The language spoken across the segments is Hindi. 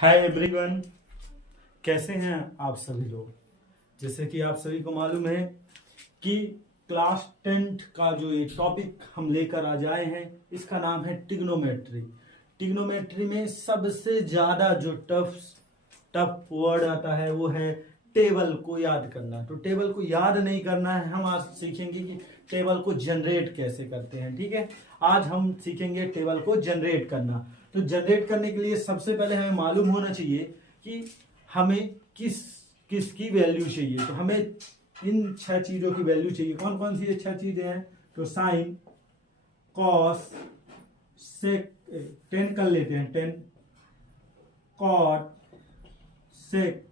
हाय एवरीवन, कैसे हैं आप सभी लोग। जैसे कि आप सभी को मालूम है कि क्लास 10th का जो ये टॉपिक हम लेकर आ जाए हैं, इसका नाम है ट्रिग्नोमेट्री। ट्रिग्नोमेट्री में सबसे ज़्यादा जो टफ वर्ड आता है वो है टेबल को याद करना। तो टेबल को याद नहीं करना है, हम आज सीखेंगे कि टेबल को जनरेट कैसे करते हैं। ठीक है, आज हम सीखेंगे टेबल को जनरेट करना। तो जनरेट करने के लिए सबसे पहले हमें मालूम होना चाहिए कि हमें किसकी वैल्यू चाहिए। तो हमें इन 6 चीजों की वैल्यू चाहिए। कौन कौन सी ये 6 चीजें हैं? तो साइन, कॉस, सेक, 10 कर लेते हैं, 10, कॉट, सेक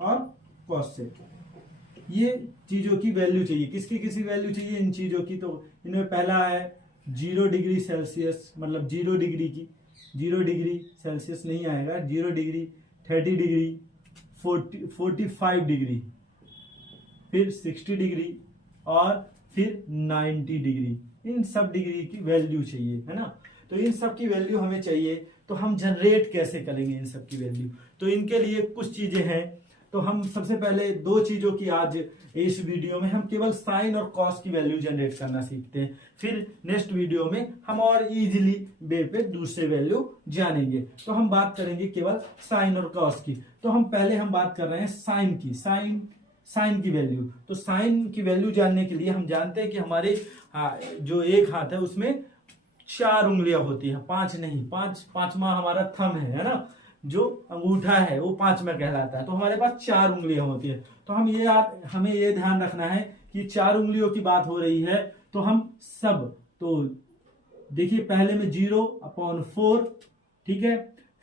और कॉसेक। ये चीजों की वैल्यू चाहिए। किसकी किसी वैल्यू चाहिए इन चीजों की? तो इनमें पहला है 0 डिग्री सेल्सियस, मतलब 0 डिग्री की। 0 डिग्री सेल्सियस नहीं आएगा, 0 डिग्री, 30 डिग्री, 45 डिग्री, फिर 60 डिग्री और फिर 90 डिग्री। इन सब डिग्री की वैल्यू चाहिए, है ना। तो इन सब की वैल्यू हमें चाहिए। तो हम जनरेट कैसे करेंगे इन सब की वैल्यू? तो इनके लिए कुछ चीजें हैं। तो हम सबसे पहले 2 चीजों की आज इस वीडियो में हम केवल साइन और कॉस की वैल्यू जनरेट करना सीखते हैं। फिर नेक्स्ट वीडियो में हम और इजीली वे पे दूसरे वैल्यू जानेंगे। तो हम बात करेंगे केवल साइन और कॉस की। तो हम बात कर रहे हैं साइन की। साइन की वैल्यू। तो साइन की वैल्यू जानने के लिए हम जानते हैं कि हमारे जो एक हाथ है उसमें 4 उंगलियां होती हैं, 5 नहीं। पांचवा हमारा थंब है ना, जो अंगूठा है वो 5वां कहलाता है। तो हमारे पास 4 उंगलियां होती है। तो हमें ये ध्यान रखना है कि 4 उंगलियों की बात हो रही है। तो हम सब, तो देखिए पहले में 0/4, ठीक है,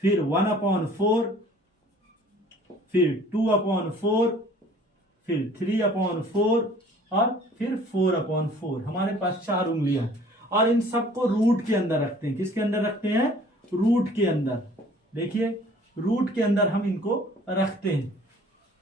फिर 1/4, फिर 2/4, फिर 3/4 और फिर 4/4। हमारे पास 4 उंगलियां हैं और इन सबको रूट के अंदर रखते हैं। किसके अंदर रखते हैं? रूट के अंदर। देखिए रूट के अंदर हम इनको रखते हैं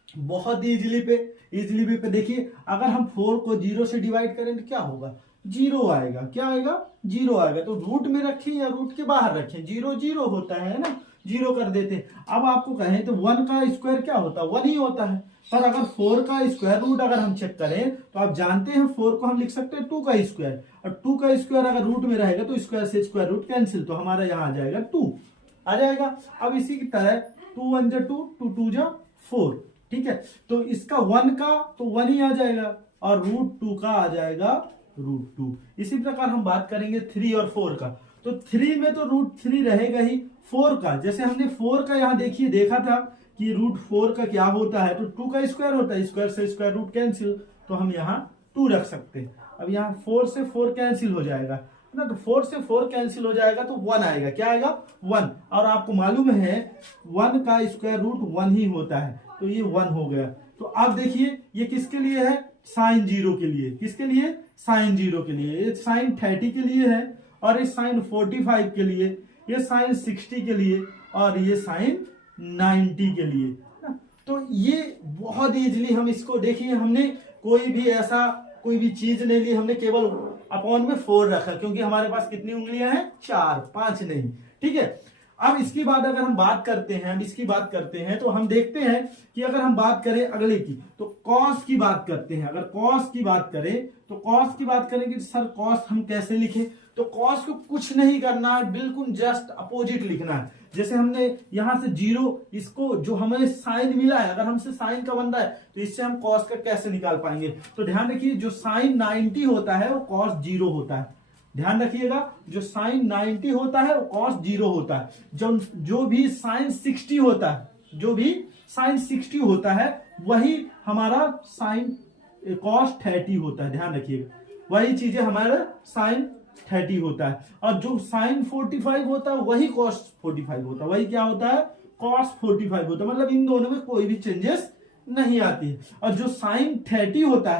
बहुत इजीली पे। देखिए अगर हम 4 को 0 से डिवाइड करें तो क्या होगा? 0 आएगा। क्या आएगा? 0 आएगा। तो रूट में रखें या रूट के बाहर रखें? 0 0 होता है ना, 0 कर देते हैं। अब आपको कहें तो 1 का स्क्वायर क्या होता है? 1 ही होता है। पर अगर 4 का स्क्वायर रूट अगर हम चेक करें तो आप जानते हैं 4 को हम लिख सकते हैं 2 का स्क्वायर, और 2 का स्क्वायर अगर रूट में रहेगा तो स्क्वायर से स्क्वायर रूट कैंसिल, तो हमारा यहाँ आ जाएगा 2 आ जाएगा। अब इसी की तरह 2 1 जा 2, 2 2 जा 4, ठीक है। तो इसका 1 का तो 1 ही आ जाएगा और √2 का आ जाएगा √2। इसी प्रकार हम बात करेंगे 3 और 4 का। तो 3 में तो √3 रहेगा ही। 4 का, जैसे हमने 4 का यहाँ देखा था कि √4 का क्या होता है, तो 2 का स्क्वायर होता है, स्क्वायर से स्क्वायर रूट कैंसिल, तो हम यहाँ 2 रख सकते हैं। अब यहाँ 4 से 4 कैंसिल हो जाएगा ना, तो 4 से 4 कैंसिल हो जाएगा तो 1 आएगा। क्या आएगा? 1। और आपको मालूम है 1 का स्क्वायर रूट 1 ही होता है, तो ये 1 हो गया। तो अब देखिए ये किसके लिए है? साइन 0 के लिए। किसके लिए? साइन 0 के लिए। ये साइन 30 के लिए है, और ये साइन 45 के लिए, ये साइन 60 के लिए, और ये साइन 90 के लिए। तो ये बहुत इजीली हम इसको, देखिए हमने कोई भी चीज नहीं ली, हमने केवल अपॉन में 4 रखा, क्योंकि हमारे पास कितनी उंगलियां हैं? 4, 5 नहीं, ठीक है। अब इसकी बात अगर हम बात करते हैं, तो हम देखते हैं कि अगर हम बात करें अगले की, तो कॉस की बात करते हैं। अगर कॉस की बात करें कि सर कॉस हम कैसे लिखें, तो कॉस को कुछ नहीं करना है, बिल्कुल जस्ट अपोजिट लिखना है। जैसे हमने यहां से 0, इसको जो हमें साइन मिला है, अगर हमसे साइन का बन रहा है तो इससे हम कॉस का कैसे निकाल पाएंगे? तो ध्यान रखिए जो साइन 90 होता है वो कॉस 0 होता है। ध्यान रखिएगा, जो साइन 90 होता है वो कॉस 0 होता है। जो भी साइन 60 होता है वही हमारा साइन कॉस 30 होता है। ध्यान रखिएगा, वही चीजें हमारा साइन 30 होता है। और जो साइन 45 होता है वही कॉस 45 होता है। वही क्या होता है? कॉस 45 होता है। मतलब इन दोनों में कोई भी चेंजेस नहीं आती है। और जो साइन 30 होता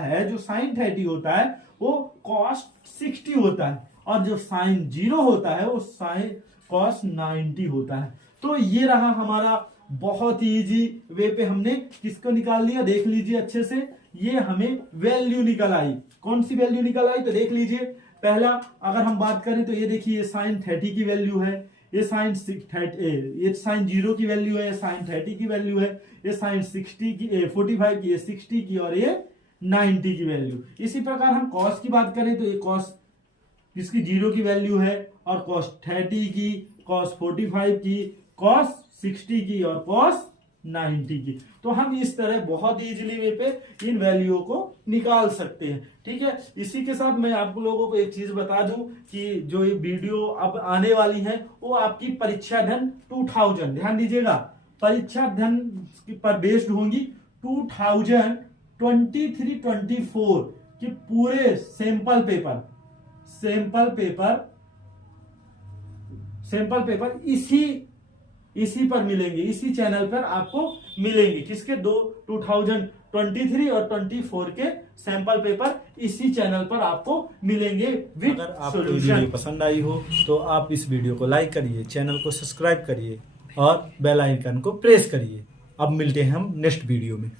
है वो कॉस 60 होता है, और जो साइन 0 होता है वो साइन कॉस 90 होता है। तो ये रहा हमारा बहुत ही इजी वे पे हमने किसको निकाल लिया, देख लीजिए अच्छे से। ये हमें वैल्यू निकल आई। कौन सी वैल्यू निकल आई? तो देख लीजिए, पहला अगर हम बात करें तो ये देखिए साइन 30 की वैल्यू है, ये साइन 0 की वैल्यू है, ये साइन 30 की वैल्यू है, ये साइन 60 की 45 की, ये 60 की और ये 90 की वैल्यू। इसी प्रकार हम कॉस की बात करें तो ये कॉस इसकी 0 की वैल्यू है, और कॉस 30 की, कॉस 45 की, कॉस 60 की और कॉस 90 की। तो हम इस तरह बहुत इजीली वे पे इन वैल्यू को निकाल सकते हैं। ठीक है, इसी के साथ मैं आप लोगों को एक चीज बता दूं कि जो ये वीडियो अब आने वाली है वो आपकी परीक्षा धन 2000, ध्यान दीजिएगा, परीक्षा धन पर बेस्ड होंगी 2023-24 की पूरे सैंपल पेपर इसी पर मिलेंगे, इसी चैनल पर आपको मिलेंगे। किसके 2023 और 24 के सैंपल पेपर इसी चैनल पर आपको मिलेंगे विद अगर आपको सॉल्यूशन। वीडियो पसंद आई हो तो आप इस वीडियो को लाइक करिए, चैनल को सब्सक्राइब करिए और बेल आइकन को प्रेस करिए। अब मिलते हैं हम नेक्स्ट वीडियो में।